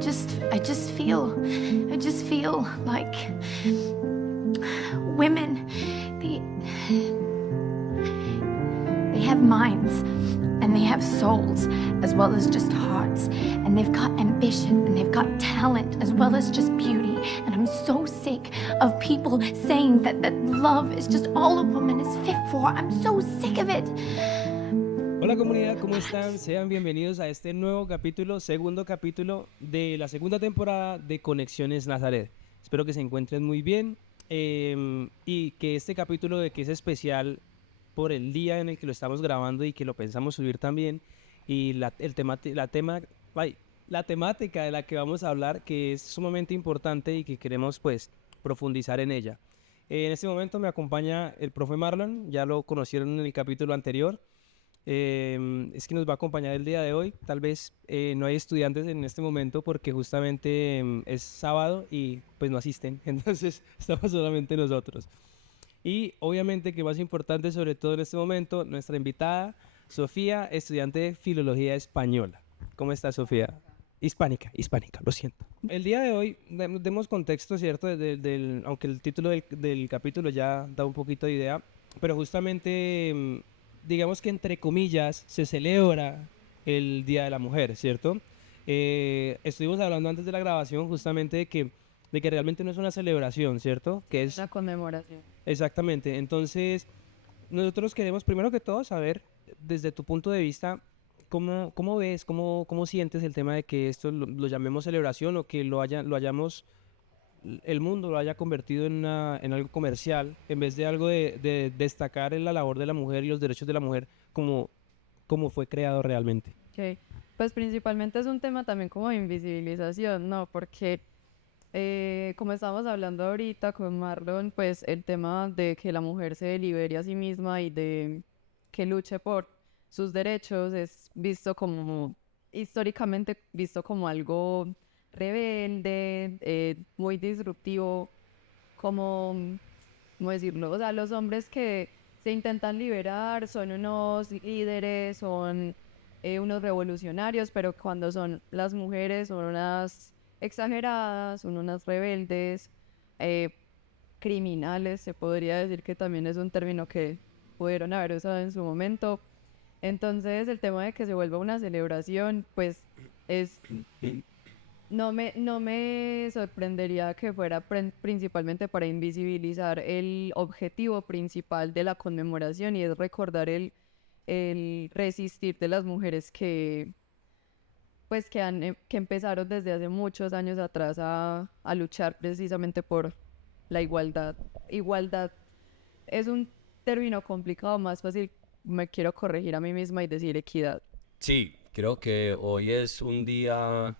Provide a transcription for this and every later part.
I just feel like women, they have minds and they have souls as well as just hearts, and they've got ambition and they've got talent as well as just beauty. And I'm so sick of people saying that love is just all a woman is fit for. I'm so sick of it. Hola comunidad, ¿cómo están? Sean bienvenidos a este nuevo capítulo, segundo capítulo de la segunda temporada de Conexiones Nazaret. Espero que se encuentren muy bien y que este capítulo de que es especial por el día en el que lo estamos grabando y que lo pensamos subir también, y la temática de la que vamos a hablar, que es sumamente importante y que queremos pues profundizar en ella. En este momento me acompaña el profe Marlon, ya lo conocieron en el capítulo anterior. Es que nos va a acompañar el día de hoy. Tal vez no hay estudiantes en este momento porque justamente es sábado y pues no asisten, entonces estamos solamente nosotros. Y obviamente que más importante sobre todo en este momento, nuestra invitada Sofía, estudiante de Filología Española. ¿Cómo está, Sofía? Hispánica, lo siento. El día de hoy, demos contexto, ¿cierto? Aunque el título del capítulo ya da un poquito de idea, pero justamente digamos que entre comillas se celebra el Día de la Mujer, ¿cierto? Estuvimos hablando antes de la grabación justamente de que realmente no es una celebración, ¿cierto? Que es Una conmemoración. exactamente. Entonces, nosotros queremos primero que todo saber desde tu punto de vista cómo ves, cómo sientes el tema de que esto lo llamemos celebración o que el mundo lo haya convertido en algo comercial, en vez de algo de destacar en la labor de la mujer y los derechos de la mujer como fue creado realmente. Okay. Pues principalmente es un tema también como de invisibilización, ¿no? Porque como estábamos hablando ahorita con Marlon, pues el tema de que la mujer se libere a sí misma y de que luche por sus derechos es visto como, históricamente visto como algo rebelde, muy disruptivo, como, ¿cómo decirlo? O sea, los hombres que se intentan liberar son unos líderes, son unos revolucionarios, pero cuando son las mujeres son unas exageradas, son unas rebeldes, eh, criminales, se podría decir que también es un término que pudieron haber usado en su momento. Entonces el tema de que se vuelva una celebración, pues es no me sorprendería que fuera principalmente para invisibilizar el objetivo principal de la conmemoración, y es recordar el resistir de las mujeres que pues que empezaron desde hace muchos años atrás a luchar precisamente por la igualdad. Igualdad es un término complicado, más fácil me quiero corregir a mí misma y decir equidad. Sí, creo que hoy es un día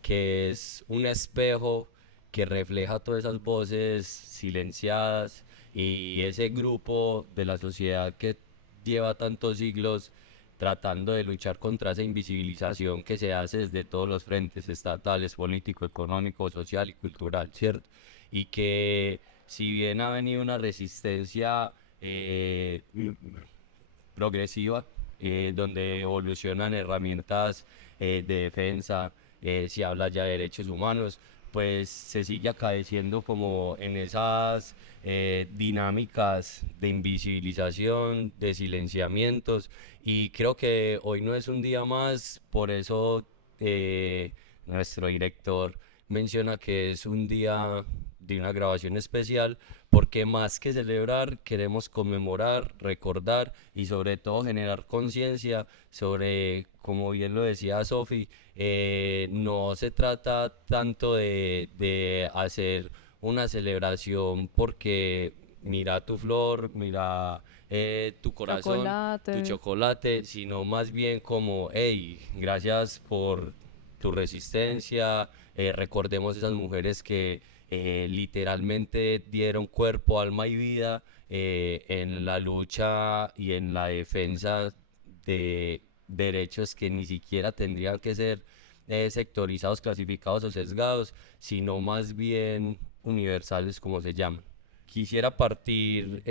que es un espejo que refleja todas esas voces silenciadas y ese grupo de la sociedad que lleva tantos siglos tratando de luchar contra esa invisibilización que se hace desde todos los frentes estatales, político, económico, social y cultural, ¿cierto? Y que si bien ha venido una resistencia progresiva, donde evolucionan herramientas de defensa, si habla ya de derechos humanos, pues se sigue acaeciendo como en esas dinámicas de invisibilización, de silenciamientos, y creo que hoy no es un día más. Por eso nuestro director menciona que es un día de una grabación especial, porque más que celebrar queremos conmemorar, recordar y sobre todo generar conciencia sobre, como bien lo decía Sofi, no se trata tanto de hacer una celebración porque mira tu flor, mira tu corazón, tu chocolate, sino más bien como, hey, gracias por tu resistencia, recordemos esas mujeres que literalmente dieron cuerpo, alma y vida en la lucha y en la defensa de derechos que ni siquiera tendrían que ser sectorizados, clasificados o sesgados, sino más bien universales, como se llaman. Quisiera partir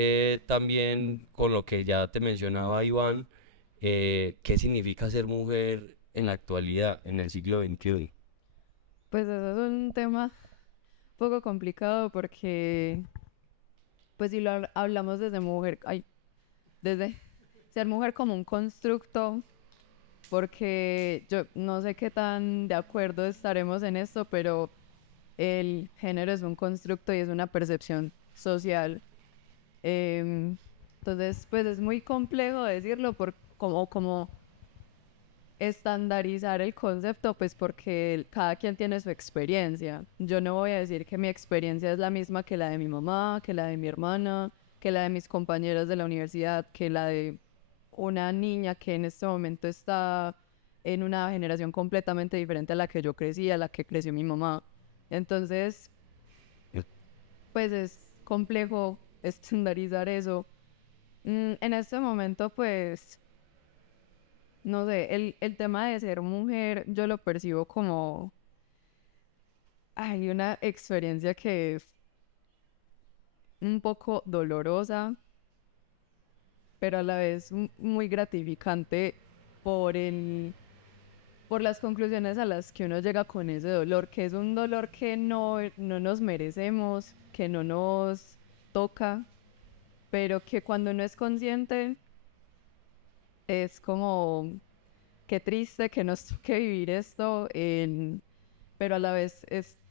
también con lo que ya te mencionaba Iván, qué significa ser mujer en la actualidad, en el siglo XXI. Pues eso es un tema un poco complicado porque, pues si hablamos desde mujer, desde ser mujer como un constructo, porque yo no sé qué tan de acuerdo estaremos en esto, pero el género es un constructo y es una percepción social. Entonces, pues es muy complejo decirlo por como estandarizar el concepto, pues porque cada quien tiene su experiencia. Yo no voy a decir que mi experiencia es la misma que la de mi mamá, que la de mi hermana, que la de mis compañeros de la universidad, que la de una niña que en este momento está en una generación completamente diferente a la que yo crecí, a la que creció mi mamá. Entonces, pues es complejo estandarizar eso. En este momento, pues no sé, el tema de ser mujer yo lo percibo como, hay una experiencia que es un poco dolorosa, pero a la vez muy gratificante por por las conclusiones a las que uno llega con ese dolor, que es un dolor que no nos merecemos, que no nos toca, pero que cuando uno es consciente es como qué triste que nos toque vivir esto, pero a la vez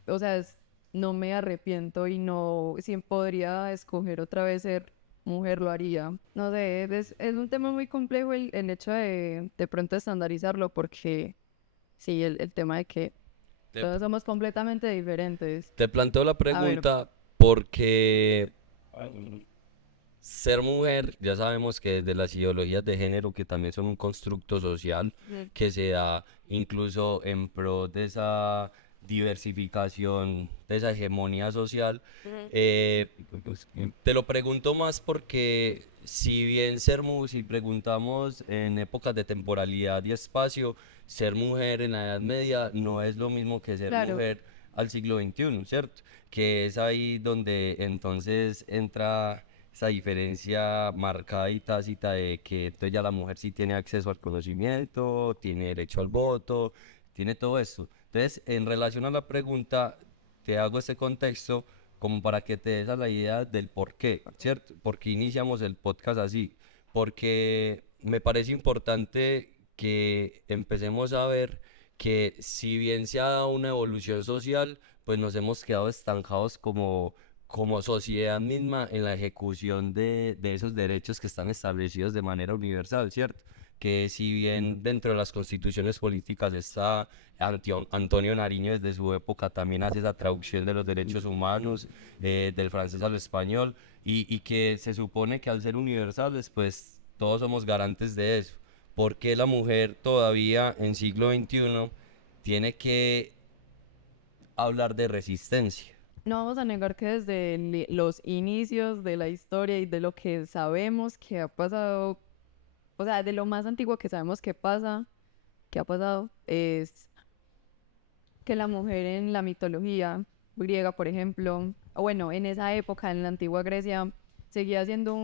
o sea, no me arrepiento y no, si podría escoger otra vez ser mujer, lo haría. No sé, es un tema muy complejo el hecho de pronto estandarizarlo, porque sí, el tema de que Te, todos somos completamente diferentes. te planteo la A ver, pregunta porque ser mujer, ya sabemos que desde las ideologías de género, que también son un constructo social, que se da incluso en pro de esa diversificación, de esa hegemonía social, te lo pregunto más porque si bien si preguntamos en épocas de temporalidad y espacio, ser mujer en la Edad Media no es lo mismo que ser claro, mujer al siglo XXI, ¿cierto? Que es ahí donde entonces entra esa diferencia marcada y tácita de que entonces ya la mujer sí tiene acceso al conocimiento, tiene derecho al voto, tiene todo esto. Entonces, en relación a la pregunta, te hago este contexto como para que te des a la idea del por qué, ¿cierto? ¿Por qué iniciamos el podcast así? Porque me parece importante que empecemos a ver que si bien se ha dado una evolución social, pues nos hemos quedado estancados como sociedad misma en la ejecución de esos derechos que están establecidos de manera universal, ¿cierto? Que si bien dentro de las constituciones políticas está Antonio Nariño desde su época también hace esa traducción de los derechos humanos del francés al español y que se supone que al ser universales pues todos somos garantes de eso. ¿Por qué la mujer todavía en siglo XXI tiene que hablar de resistencia? no vamos a negar que desde los inicios de la historia y de lo que sabemos que ha pasado, o sea, de lo más antiguo que sabemos que pasa, que ha pasado, es que la mujer en la mitología griega, por ejemplo, o bueno, en esa época, en la antigua Grecia, seguía siendo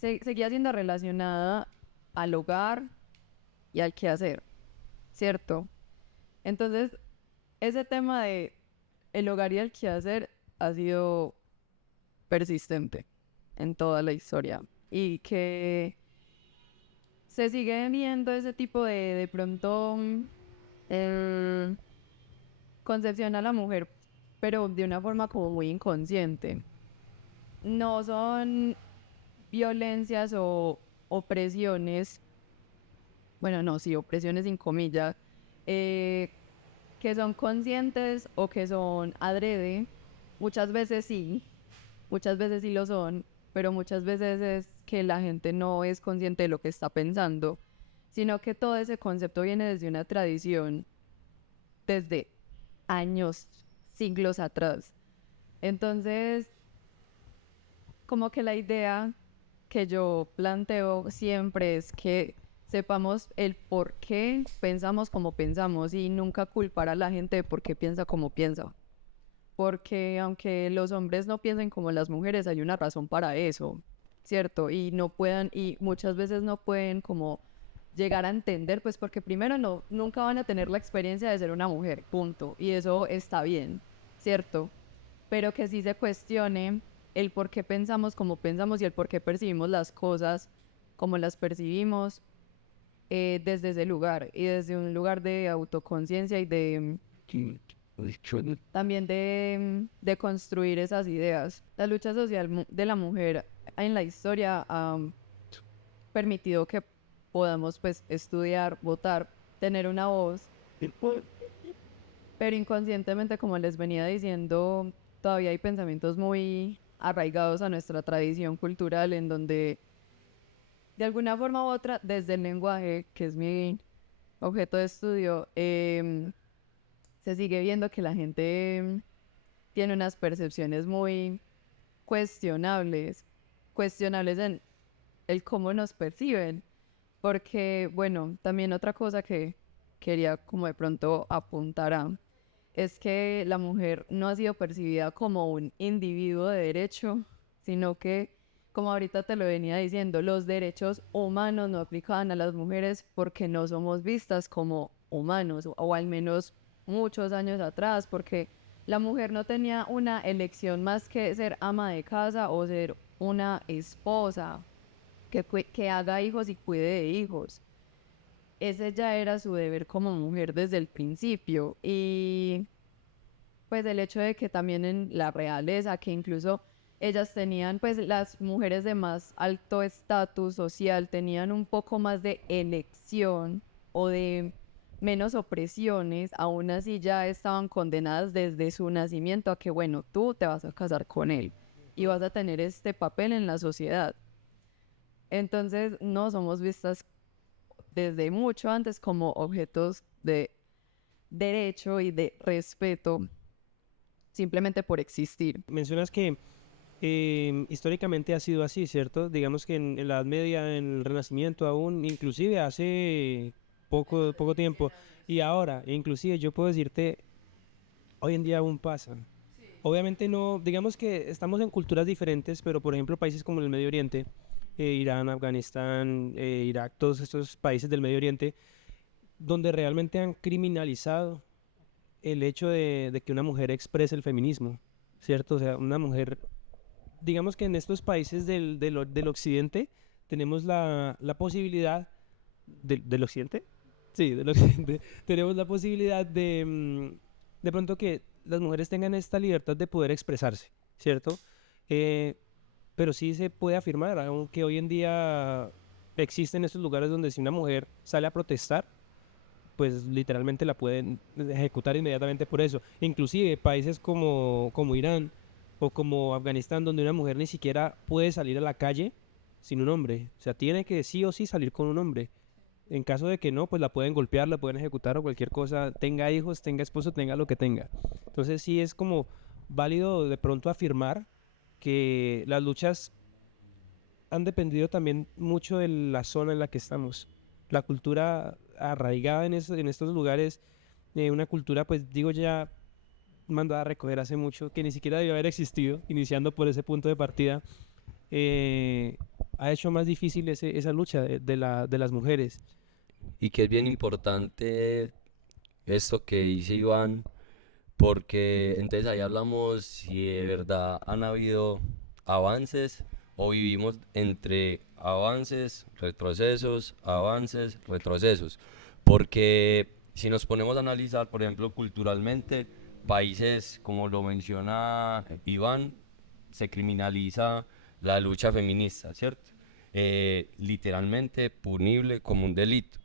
seguía siendo relacionada al hogar y al quehacer, ¿cierto? Entonces, ese tema de el hogar y el quehacer ha sido persistente en toda la historia y que se sigue viendo ese tipo de pronto concepción a la mujer, pero de una forma como muy inconsciente. No son violencias o opresiones, bueno, no, sí, opresiones sin comillas, eh, que son conscientes o que son adrede. Muchas veces sí lo son, pero muchas veces es que la gente no es consciente de lo que está pensando, sino que todo ese concepto viene desde una tradición, desde años, siglos atrás. Entonces, como que la idea que yo planteo siempre es que sepamos el por qué pensamos como pensamos y nunca culpar a la gente de por qué piensa como piensa. Porque aunque los hombres no piensen como las mujeres, hay una razón para eso, ¿cierto? Y no puedan, y muchas veces no pueden como llegar a entender, pues porque primero nunca van a tener la experiencia de ser una mujer, punto, y eso está bien, ¿cierto? Pero que sí se cuestione el por qué pensamos como pensamos y el por qué percibimos las cosas como las percibimos desde ese lugar y desde un lugar de autoconciencia y de también de construir esas ideas. La lucha social de la mujer en la historia ha permitido que podamos pues estudiar, votar, tener una voz, pero inconscientemente, como les venía diciendo, todavía hay pensamientos muy arraigados a nuestra tradición cultural en donde de alguna forma u otra, desde el lenguaje, que es mi objeto de estudio, se sigue viendo que la gente tiene unas percepciones muy cuestionables en el cómo nos perciben. Porque, bueno, también otra cosa que quería como de pronto apuntar a, es que la mujer no ha sido percibida como un individuo de derecho, sino que, como ahorita te lo venía diciendo, los derechos humanos no aplicaban a las mujeres porque no somos vistas como humanos, o al menos muchos años atrás, porque la mujer no tenía una elección más que ser ama de casa o ser una esposa que haga hijos y cuide de hijos. Ese ya era su deber como mujer desde el principio. Y pues el hecho de que también en la realeza, que incluso ellas tenían, pues las mujeres de más alto estatus social tenían un poco más de elección o de menos opresiones, aún así ya estaban condenadas desde su nacimiento a que, bueno, tú te vas a casar con él y vas a tener este papel en la sociedad. Entonces no somos vistas desde mucho antes como objetos de derecho y de respeto simplemente por existir. Mencionas que históricamente ha sido así, ¿cierto? Digamos que en la Edad Media, en el Renacimiento aún, inclusive hace poco tiempo, y ahora, inclusive yo puedo decirte, hoy en día aún pasa. Obviamente no, digamos que estamos en culturas diferentes, pero por ejemplo países como el Medio Oriente, Irán, Afganistán, Irak, todos estos países del Medio Oriente, donde realmente han criminalizado el hecho de que una mujer exprese el feminismo, ¿cierto? O sea, una mujer, digamos que en estos países del occidente tenemos la posibilidad, ¿del occidente? Sí, del occidente, tenemos la posibilidad de pronto que las mujeres tengan esta libertad de poder expresarse, ¿cierto? Eh, pero sí se puede afirmar, aunque hoy en día existen estos lugares donde si una mujer sale a protestar, pues literalmente la pueden ejecutar inmediatamente por eso. Inclusive países como Irán o como Afganistán, donde una mujer ni siquiera puede salir a la calle sin un hombre. O sea, tiene que sí o sí salir con un hombre. En caso de que no, pues la pueden golpear, la pueden ejecutar o cualquier cosa, tenga hijos, tenga esposo, tenga lo que tenga. Entonces sí es como válido de pronto afirmar que las luchas han dependido también mucho de la zona en la que estamos. La cultura arraigada en estos lugares, una cultura, pues digo ya mandada a recoger hace mucho, que ni siquiera debió haber existido, iniciando por ese punto de partida, ha hecho más difícil esa lucha de las mujeres. Y que es bien importante esto que dice Iván, porque entonces ahí hablamos si de verdad han habido avances o vivimos entre avances, retrocesos. Porque si nos ponemos a analizar, por ejemplo, culturalmente, países como lo menciona Iván, se criminaliza la lucha feminista, ¿cierto? Literalmente punible como un delito,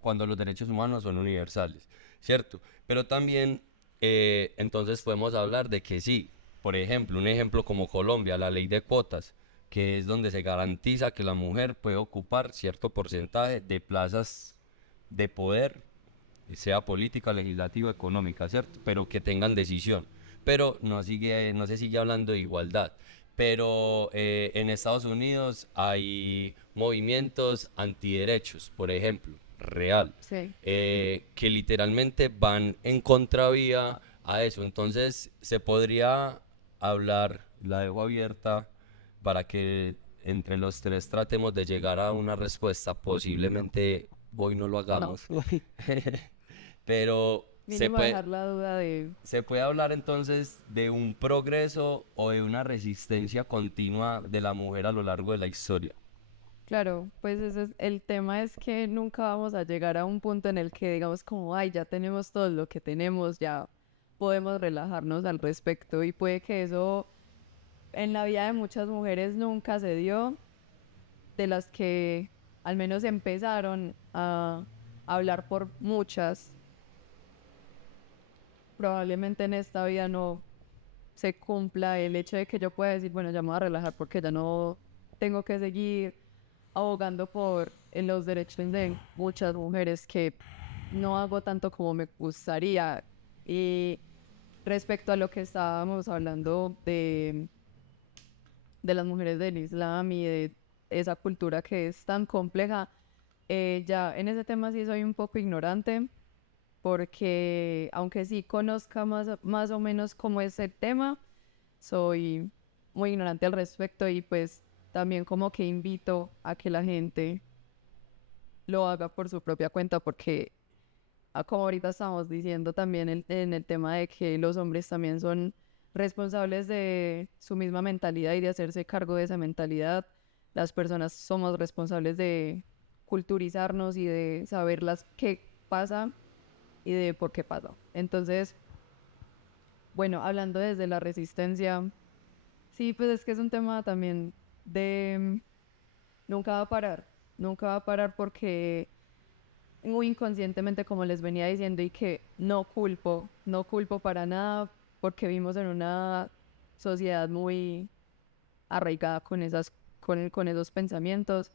cuando los derechos humanos son universales, ¿cierto? Pero también, entonces podemos hablar de que sí, por ejemplo, un ejemplo como Colombia, la ley de cuotas, que es donde se garantiza que la mujer puede ocupar cierto porcentaje de plazas de poder, sea política, legislativa, económica, ¿cierto? Pero que tengan decisión. Pero no se sigue hablando de igualdad. Pero en Estados Unidos hay movimientos antiderechos, por ejemplo, real, Sí. que literalmente van en contravía a eso. Entonces se podría hablar, la dejo abierta para que entre los tres tratemos de llegar a una respuesta. Posiblemente hoy no lo hagamos, pero Mínimo dejar la duda de... se puede hablar entonces de un progreso o de una resistencia continua de la mujer a lo largo de la historia. Claro, pues el tema es que nunca vamos a llegar a un punto en el que digamos como, ay, ya tenemos todo lo que tenemos, ya podemos relajarnos al respecto y puede que eso en la vida de muchas mujeres nunca se dio, de las que al menos empezaron a hablar por muchas, probablemente en esta vida no se cumpla el hecho de que yo pueda decir, bueno, ya me voy a relajar porque ya no tengo que seguir abogando por los derechos de muchas mujeres, que no hago tanto como me gustaría. Y respecto a lo que estábamos hablando de las mujeres del Islam y de esa cultura que es tan compleja, ya en ese tema sí soy un poco ignorante, porque aunque sí conozca más o menos cómo es el tema, soy muy ignorante al respecto y pues también como que invito a que la gente lo haga por su propia cuenta, porque como ahorita estamos diciendo también en el tema de que los hombres también son responsables de su misma mentalidad y de hacerse cargo de esa mentalidad, las personas somos responsables de culturizarnos y de saber qué pasa y de por qué pasa. Entonces, bueno, hablando desde la resistencia, sí, pues es que es un tema también de nunca va a parar porque muy inconscientemente, como les venía diciendo, y que no culpo para nada, porque vivimos en una sociedad muy arraigada con esos pensamientos.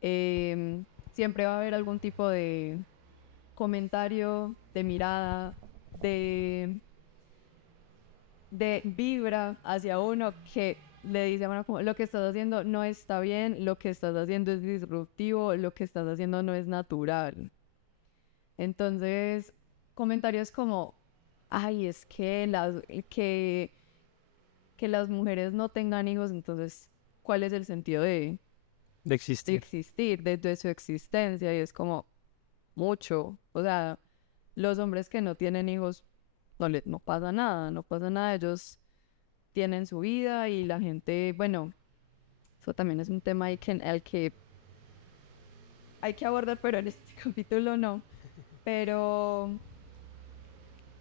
Siempre va a haber algún tipo de comentario, de mirada, de vibra hacia uno que le dice a uno como, lo que estás haciendo no está bien, lo que estás haciendo es disruptivo, lo que estás haciendo no es natural. Entonces, comentarios como, ay, es que que las mujeres no tengan hijos, entonces, ¿cuál es el sentido De de existir. existir, de su existencia? Y es como mucho. O sea, los hombres que no tienen hijos, no pasa nada, no pasa nada, ellos tienen su vida y la gente, bueno, eso también es un tema ahí al que hay que abordar, pero en este capítulo no. Pero,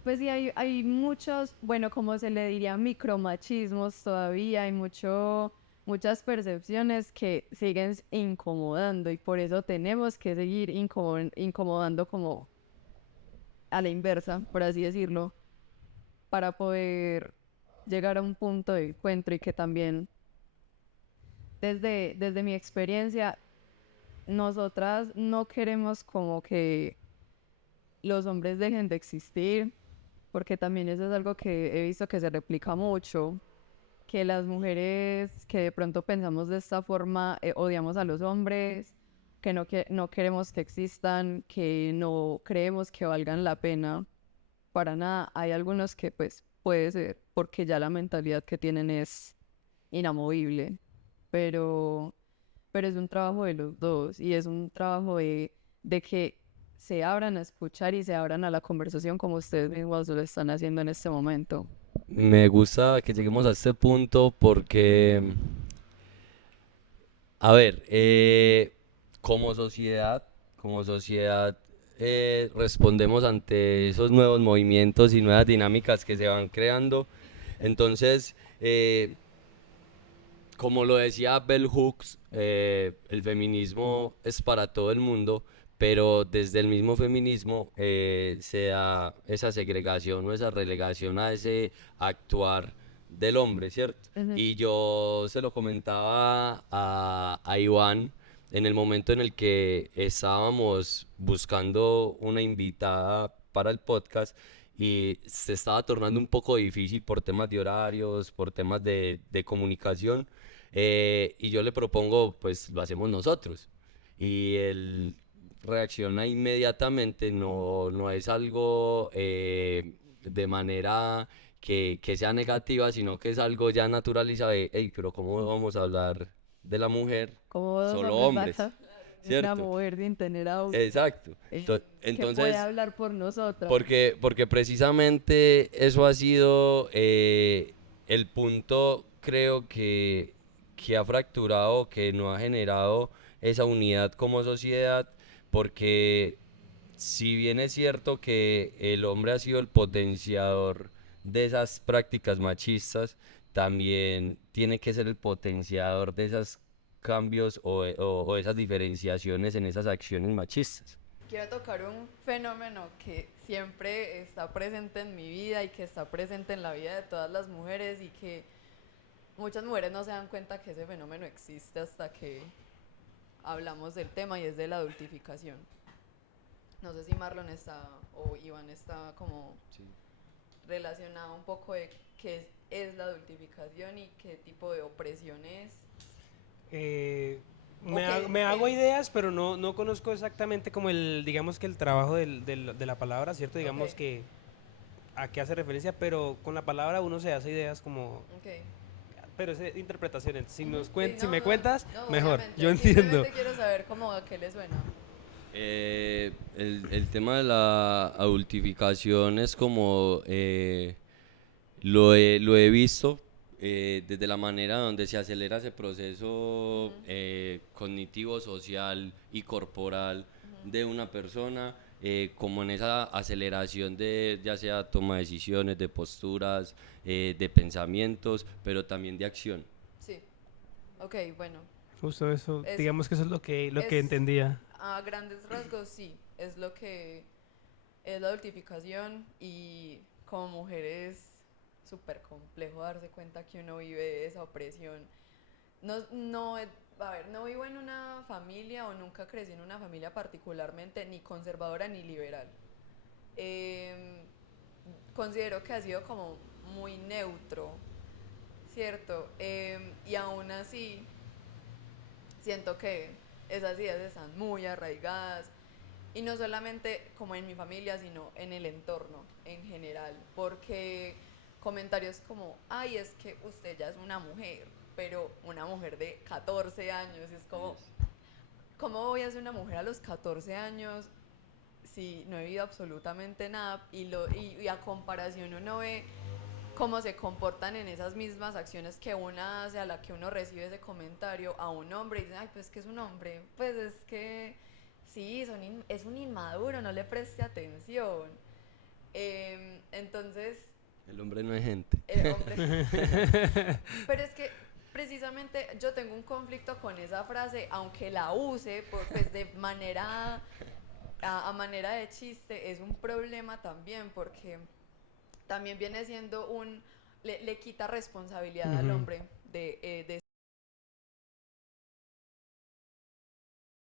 pues sí, hay muchos, bueno, como se le diría, micromachismos todavía, hay muchas percepciones que siguen incomodando y por eso tenemos que seguir incomodando como a la inversa, por así decirlo, para poder llegar a un punto de encuentro y que también, desde mi experiencia, nosotras no queremos como que los hombres dejen de existir, porque también eso es algo que he visto que se replica mucho, que las mujeres que de pronto pensamos de esta forma odiamos a los hombres, que no queremos que existan, que no creemos que valgan la pena para nada. Hay algunos que pues puede ser porque ya la mentalidad que tienen es inamovible, pero, pero es un trabajo de los dos y es un trabajo de que se abran a escuchar y se abran a la conversación como ustedes mismos lo están haciendo en este momento. Me gusta que lleguemos a este punto porque, a ver, como sociedad respondemos ante esos nuevos movimientos y nuevas dinámicas que se van creando. Entonces, como lo decía Bell Hooks, el feminismo es para todo el mundo, pero desde el mismo feminismo se da esa segregación o esa relegación a ese actuar del hombre, ¿cierto? Ujú. Y yo se lo comentaba a Iván en el momento en el que estábamos buscando una invitada para el podcast y se estaba tornando un poco difícil por temas de horarios, por temas de comunicación, y yo le propongo, pues lo hacemos nosotros. Y él reacciona inmediatamente, no es algo de manera que sea negativa, sino que es algo ya naturalizado de, hey, pero ¿cómo vamos a hablar de la mujer, Como dos solo hombres hombres, basta, una ¿cierto? mujer sin tener auto. Exacto. Que Entonces, puede hablar por nosotros. porque precisamente eso ha sido el punto, creo que ha fracturado, que no ha generado esa unidad como sociedad, porque si bien es cierto que el hombre ha sido el potenciador de esas prácticas machistas, también tiene que ser el potenciador de esos cambios o esas diferenciaciones en esas acciones machistas. Quiero tocar un fenómeno que siempre está presente en mi vida y que está presente en la vida de todas las mujeres y que muchas mujeres no se dan cuenta que ese fenómeno existe hasta que hablamos del tema, y es de la adultificación. No sé si Marlon está o Iván está como relacionado un poco de qué es la adultificación y qué tipo de opresión es. Me hago ideas, pero no conozco exactamente como digamos que el trabajo de la palabra, ¿cierto? Digamos Ok. que a qué hace referencia, pero con la palabra uno se hace ideas como, Okay. pero es de interpretaciones. Si Sí, si no, me cuentas, no, mejor. obviamente. Yo entiendo. Simplemente quiero saber cómo a qué le suena. El tema de la adultificación es como lo he visto desde la manera donde se acelera ese proceso cognitivo, social y corporal de una persona, como en esa aceleración de ya sea toma de decisiones, de posturas, de pensamientos, pero también de acción. Sí. Ok, bueno. Justo eso, Es- digamos que eso es lo que es- entendía. A grandes rasgos, sí. Es lo que es la adultificación, y como mujer es súper complejo darse cuenta que uno vive esa opresión. A ver, no vivo en una familia o nunca crecí en una familia particularmente ni conservadora ni liberal. Em, Considero que ha sido como muy neutro, ¿cierto? Y aún así siento que esas ideas están muy arraigadas, y no solamente como en mi familia, sino en el entorno en general, porque comentarios como, ay, es que usted ya es una mujer, pero una mujer de 14 años, es como, ¿cómo voy a ser una mujer a los 14 años si no he vivido absolutamente nada? Y a comparación uno ve cómo se comportan en esas mismas acciones que una hace, a la que uno recibe ese comentario a un hombre, y dicen, ay, pues que es un hombre, pues es que sí, es un inmaduro, no le preste atención. Entonces, El hombre no es gente. el hombre... Pero es que precisamente yo tengo un conflicto con esa frase, aunque la use pues de manera, a manera de chiste, es un problema también, porque también viene siendo le quita responsabilidad al hombre de